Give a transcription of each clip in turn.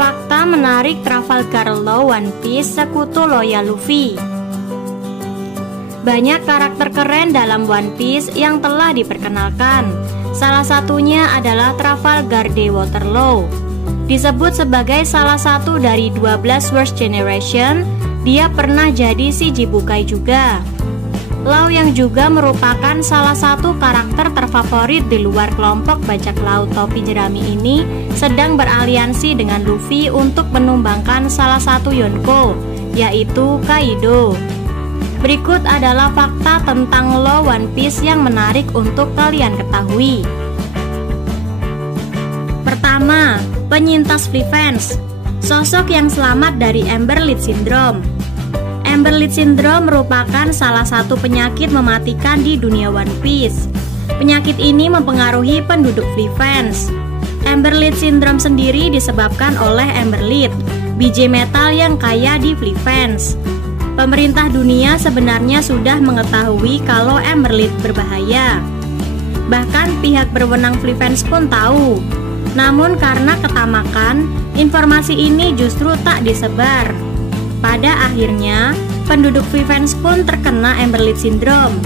Fakta menarik Trafalgar Law One Piece sekutu loyal Luffy. Banyak karakter keren dalam One Piece yang telah diperkenalkan. Salah satunya adalah Trafalgar Dewater Law. Disebut sebagai salah satu dari 12 Worst Generation, dia pernah jadi si Chichibukai juga. Law yang juga merupakan salah satu karakter terfavorit di luar kelompok bajak laut topi jerami ini sedang beraliansi dengan Luffy untuk menumbangkan salah satu Yonko, yaitu Kaido. Berikut adalah fakta tentang Law One Piece yang menarik untuk kalian ketahui. Pertama, penyintas Fleafans, sosok yang selamat dari Emberlit Syndrome. Emberlit Syndrome merupakan salah satu penyakit mematikan di dunia One Piece. Penyakit ini mempengaruhi penduduk Fleafans. Emberlit Syndrome sendiri disebabkan oleh Emberlit, biji metal yang kaya di Fleafans. Pemerintah dunia sebenarnya sudah mengetahui kalau Emberlit berbahaya. Bahkan pihak berwenang Fleafans pun tahu. Namun karena ketamakan, informasi ini justru tak disebar. Pada akhirnya, penduduk Fleafans pun terkena Emberlit Syndrome.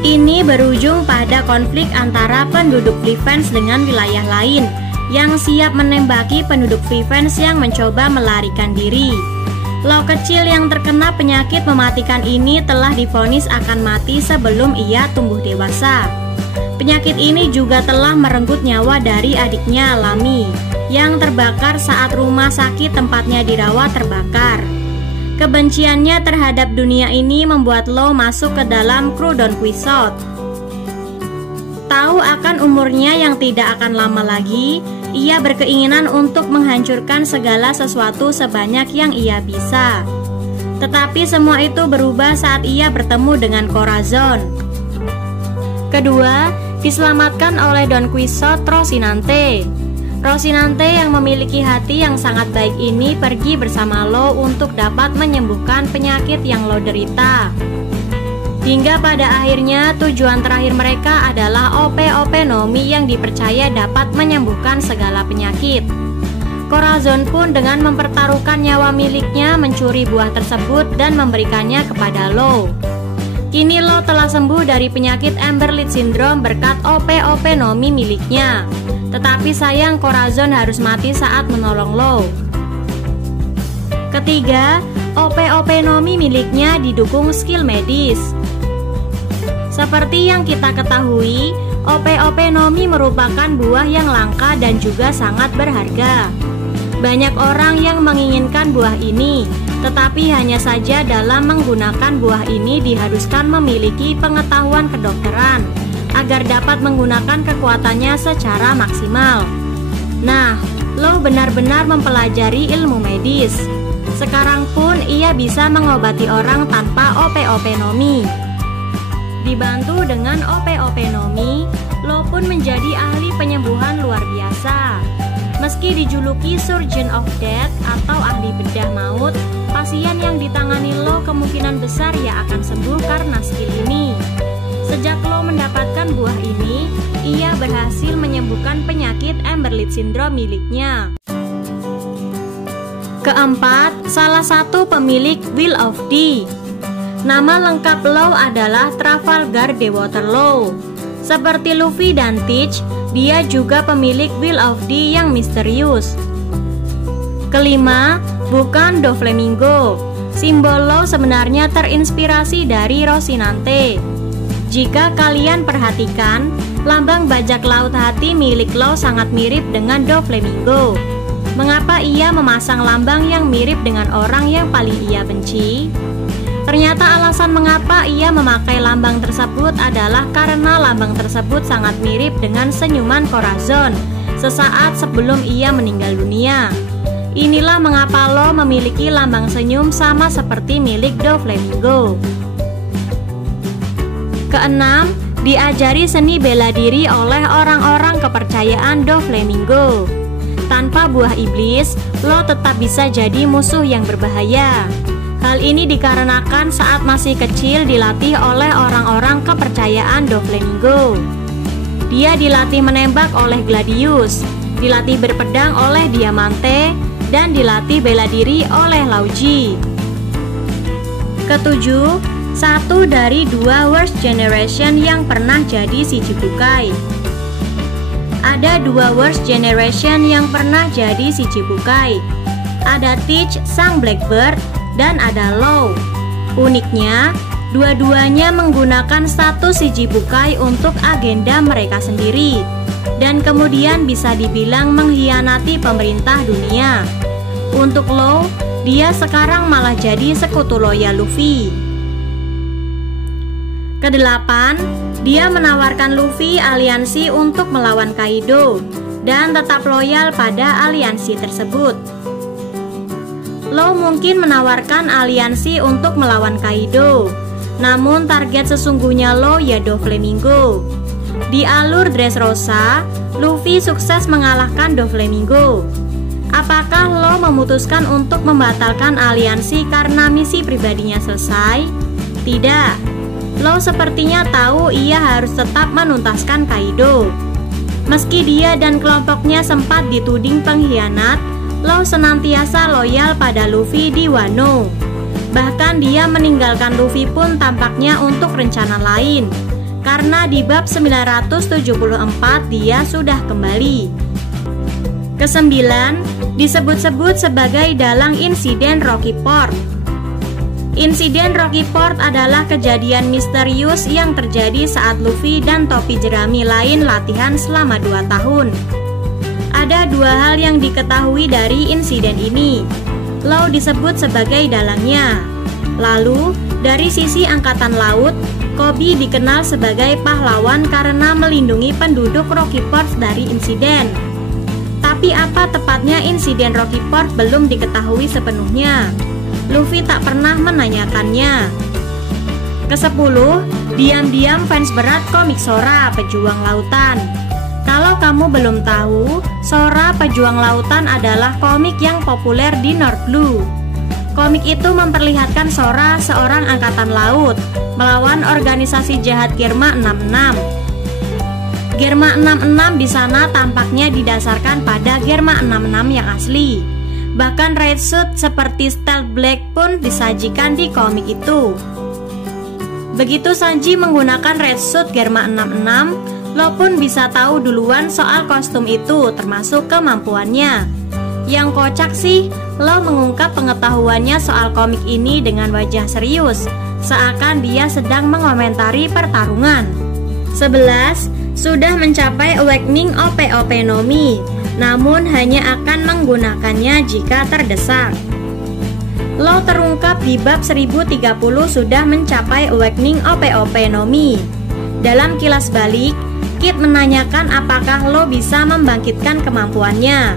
Ini berujung pada konflik antara penduduk Fleafans dengan wilayah lain yang siap menembaki penduduk Fleafans yang mencoba melarikan diri. Law kecil yang terkena penyakit mematikan ini telah divonis akan mati sebelum ia tumbuh dewasa. Penyakit ini juga telah merenggut nyawa dari adiknya Lamy yang terbakar saat rumah sakit tempatnya dirawat terbakar. Kebenciannya terhadap dunia ini membuat Law masuk ke dalam kru Don Quixote. Tahu akan umurnya yang tidak akan lama lagi, ia berkeinginan untuk menghancurkan segala sesuatu sebanyak yang ia bisa. Tetapi semua itu berubah saat ia bertemu dengan Corazon. Kedua, diselamatkan oleh Don Quixote Rocinante. Rocinante yang memiliki hati yang sangat baik ini pergi bersama Law untuk dapat menyembuhkan penyakit yang Law derita. Hingga pada akhirnya tujuan terakhir mereka adalah OP-OP Nomi yang dipercaya dapat menyembuhkan segala penyakit. Corazon pun dengan mempertaruhkan nyawa miliknya mencuri buah tersebut dan memberikannya kepada Law. Kini Law telah sembuh dari penyakit Emberlit Syndrome berkat OP-OP Nomi miliknya. Tetapi sayang Corazon harus mati saat menolong Law. Ketiga, OP-OP Nomi miliknya didukung skill medis. Seperti yang kita ketahui, OP-OP Nomi merupakan buah yang langka dan juga sangat berharga. Banyak orang yang menginginkan buah ini, tetapi hanya saja dalam menggunakan buah ini diharuskan memiliki pengetahuan kedokteran agar dapat menggunakan kekuatannya secara maksimal. Nah, Law benar-benar mempelajari ilmu medis. Sekarang pun ia bisa mengobati orang tanpa OP-OP Nomi. Dibantu dengan OP-OP Nomi, Law pun menjadi ahli penyembuhan luar biasa. Meski dijuluki Surgeon of Death atau ahli bedah maut, pasien yang ditangani Law kemungkinan besar ia akan sembuh karena skill ini. Sejak Law mendapatkan buah ini, ia berhasil menyembuhkan penyakit Emberlit Syndrome miliknya. Keempat, salah satu pemilik Will of D. Nama lengkap Law adalah Trafalgar Dewater Law. Seperti Luffy dan Teach, dia juga pemilik Will of D yang misterius. Kelima, bukan Doflamingo. Simbol Law sebenarnya terinspirasi dari Rocinante. Jika kalian perhatikan, lambang bajak laut hati milik Law sangat mirip dengan Doflamingo. Mengapa ia memasang lambang yang mirip dengan orang yang paling ia benci? Ternyata alasan mengapa ia memakai lambang tersebut adalah karena lambang tersebut sangat mirip dengan senyuman Corazon sesaat sebelum ia meninggal dunia. Inilah mengapa Law memiliki lambang senyum sama seperti milik Doflamingo. Keenam, diajari seni bela diri oleh orang-orang kepercayaan Doflamingo. Tanpa buah iblis, Law tetap bisa jadi musuh yang berbahaya. Hal ini dikarenakan saat masih kecil dilatih oleh orang-orang kepercayaan Doflamingo. Dia dilatih menembak oleh Gladius. dilatih berpedang oleh Diamante, dan dilatih bela diri oleh Lauji. Ketujuh, satu dari dua worst generation yang pernah jadi Shichibukai. Ada dua worst generation yang pernah jadi Shichibukai. Ada Teach sang Blackbird dan ada Law. Uniknya, dua-duanya menggunakan status Shichibukai untuk agenda mereka sendiri, dan kemudian bisa dibilang mengkhianati pemerintah dunia. Untuk Law, dia sekarang malah jadi sekutu loyal Luffy. Kedelapan, dia menawarkan Luffy aliansi untuk melawan Kaido dan tetap loyal pada aliansi tersebut. Law mungkin menawarkan aliansi untuk melawan Kaido, namun target sesungguhnya Law ya Doflamingo. Di alur Dressrosa, Luffy sukses mengalahkan Doflamingo. Apakah Law memutuskan untuk membatalkan aliansi karena misi pribadinya selesai? Tidak. Law sepertinya tahu ia harus tetap menuntaskan Kaido. Meski dia dan kelompoknya sempat dituding pengkhianat, Law senantiasa loyal pada Luffy di Wano. Bahkan dia meninggalkan Luffy pun tampaknya untuk rencana lain, karena di bab 974 dia sudah kembali. Kesembilan, disebut-sebut sebagai dalang insiden Rocky Port. Insiden Rocky Port adalah kejadian misterius yang terjadi saat Luffy dan topi jerami lain latihan selama 2 tahun. Ada 2 hal yang diketahui dari insiden ini. Law disebut sebagai dalangnya. Lalu, dari sisi angkatan laut, Koby dikenal sebagai pahlawan karena melindungi penduduk Rocky Port dari insiden. Tapi apa tepatnya insiden Rocky Port belum diketahui sepenuhnya. Luffy tak pernah menanyakannya. Kesepuluh, diam-diam fans berat komik Sora, Pejuang Lautan. Kalau kamu belum tahu, Sora Pejuang Lautan adalah komik yang populer di North Blue. Komik itu memperlihatkan Sora, seorang angkatan laut, melawan organisasi jahat Germa 66. Germa 66 di sana tampaknya didasarkan pada Germa 66 yang asli. Bahkan Red Suit seperti Stealth Black pun disajikan di komik itu. Begitu Sanji menggunakan Red Suit Germa 66, Lo pun bisa tahu duluan soal kostum itu, termasuk kemampuannya. Yang kocak sih, Lo mengungkap pengetahuannya soal komik ini dengan wajah serius, seakan dia sedang mengomentari pertarungan. 11. Sudah mencapai awakening OP-OP Nomi, namun hanya akan menggunakannya jika terdesak. Lo terungkap di bab 1030 sudah mencapai awakening OP-OP Nomi. Dalam kilas balik, Kid menanyakan apakah Lo bisa membangkitkan kemampuannya.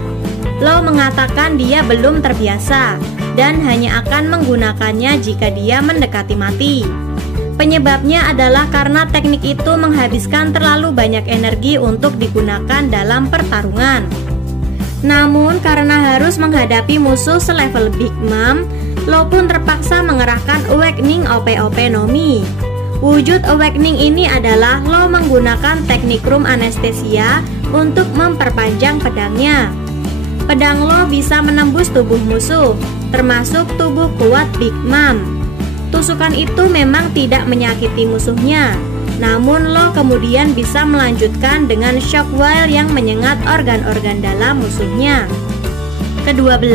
Lo mengatakan dia belum terbiasa dan hanya akan menggunakannya jika dia mendekati mati. Penyebabnya adalah karena teknik itu menghabiskan terlalu banyak energi untuk digunakan dalam pertarungan. Namun karena harus menghadapi musuh selevel Big Mom, Lo pun terpaksa mengerahkan awakening OP-OP Nomi. Wujud awakening ini adalah Lo menggunakan teknik room anesthesia untuk memperpanjang pedangnya. Pedang Lo bisa menembus tubuh musuh, termasuk tubuh kuat Big Mom. Tusukan itu memang tidak menyakiti musuhnya, namun Lo kemudian bisa melanjutkan dengan shockwave yang menyengat organ-organ dalam musuhnya. Ke-12,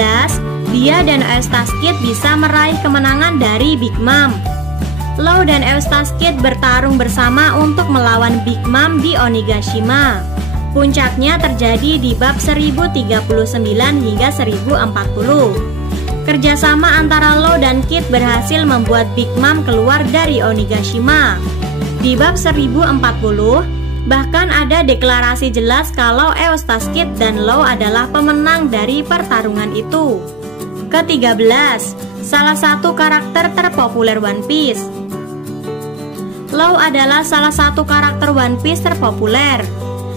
dia dan Eustace Kid bisa meraih kemenangan dari Big Mom. Law dan Eustace Kid bertarung bersama untuk melawan Big Mom di Onigashima. Puncaknya terjadi di bab 1039 hingga 1040. Kerjasama antara Law dan Kid berhasil membuat Big Mom keluar dari Onigashima. Di bab 1040, bahkan ada deklarasi jelas kalau Eustace Kid dan Law adalah pemenang dari pertarungan itu. Ke-13, salah satu karakter terpopuler One Piece. Law adalah salah satu karakter One Piece terpopuler.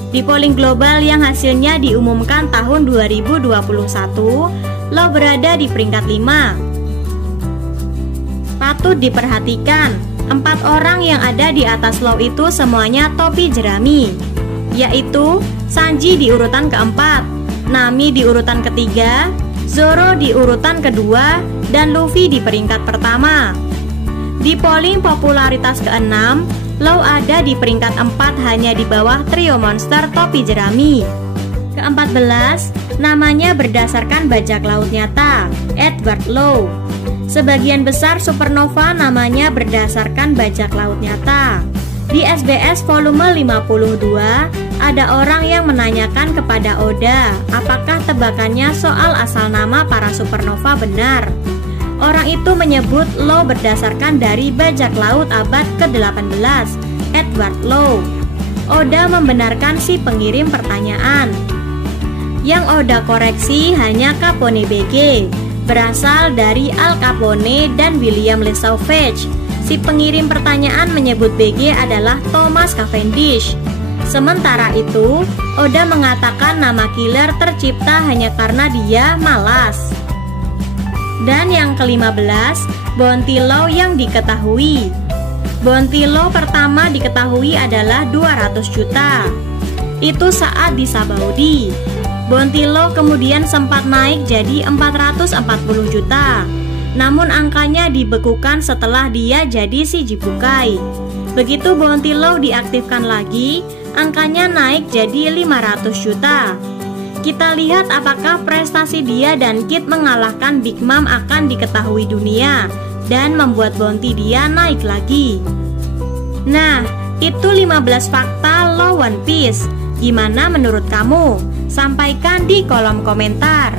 Di polling global yang hasilnya diumumkan tahun 2021, Law berada di peringkat 5. Patut diperhatikan, 4 orang yang ada di atas Law itu semuanya topi jerami, yaitu Sanji di urutan keempat, Nami di urutan ketiga, Zoro di urutan kedua, dan Luffy di peringkat pertama. Di polling popularitas ke-6, Law ada di peringkat 4 hanya di bawah trio monster topi jerami. Ke-14, namanya berdasarkan bajak laut nyata, Edward Law. Sebagian besar supernova namanya berdasarkan bajak laut nyata. Di SBS volume 52, ada orang yang menanyakan kepada Oda apakah tebakannya soal asal nama para supernova benar. Orang itu menyebut Law berdasarkan dari bajak laut abad ke-18, Edward Law. Oda membenarkan si pengirim pertanyaan. Yang Oda koreksi hanya Capone BG, berasal dari Al Capone dan William Lee Savage. Si pengirim pertanyaan menyebut BG adalah Thomas Cavendish. Sementara itu, Oda mengatakan nama killer tercipta hanya karena dia malas. Dan yang ke-15, bounty Law yang diketahui. Bounty Law pertama diketahui adalah 200 juta. Itu saat di Sabaudi. Bounty Law kemudian sempat naik jadi 440 juta. Namun angkanya dibekukan setelah dia jadi si Shichibukai. Begitu bounty Law diaktifkan lagi, angkanya naik jadi 500 juta. Kita lihat apakah prestasi dia dan Kid mengalahkan Big Mom akan diketahui dunia dan membuat bounty dia naik lagi. Nah, itu 15 fakta Law One Piece. Gimana menurut kamu? Sampaikan di kolom komentar.